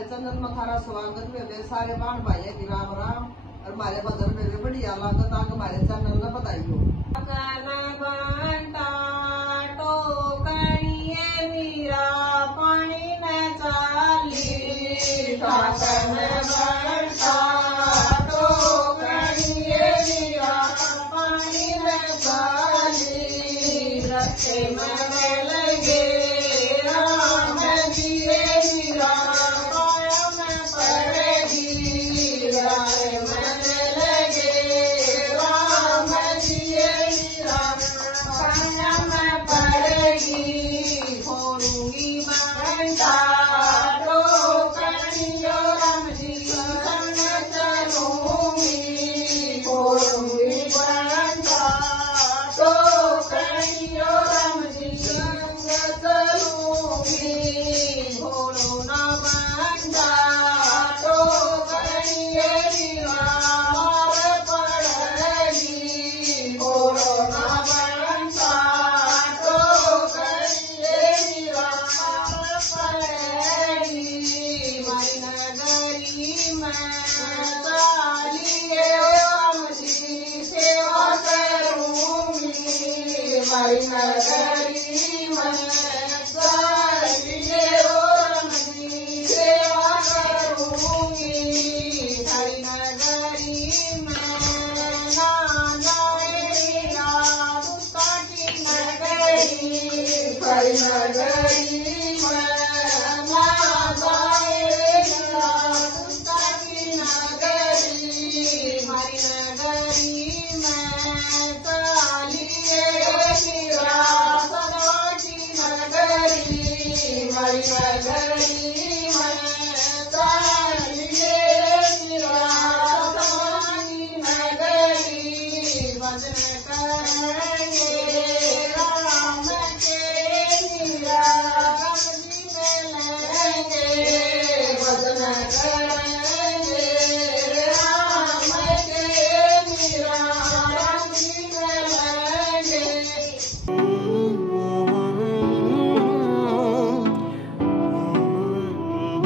मारे चंदन मथारा स्वागत में सारे बाण भाई की राम राम। और मारे बदल में बढ़िया लागत आग मारे चैनल ने बताइयो। पानी में चाली पानी में चाली रखे मन लगे राम दिए पाया में पड़ेगी राय मन लगे राम दिए पाया में पड़ेगी फोड़ूंगी बनता तो करियो राम जी संग चलूंगी फोड़ूंगी बनता तो करियो राम जी संग चलूंगी फोड़ू न बनता तो करिए मार पड़ेगी फोड़ो न बनता तो करिए मार पड़ेगी मरी नगरी में चालिए राम जी सेवा करूंगी मरी नगरी में चालिए राम जी सेवा करूंगी हरि नगरी में नाना मेरा दुष्टा की नगरी हरि नगरी में नाना मेरा दुष्टा की नगरी हरि नगरी में चालिए मेरा सदा की नगरी हरि नगरी में चालिए मेरा सदा की नगरी भजन कर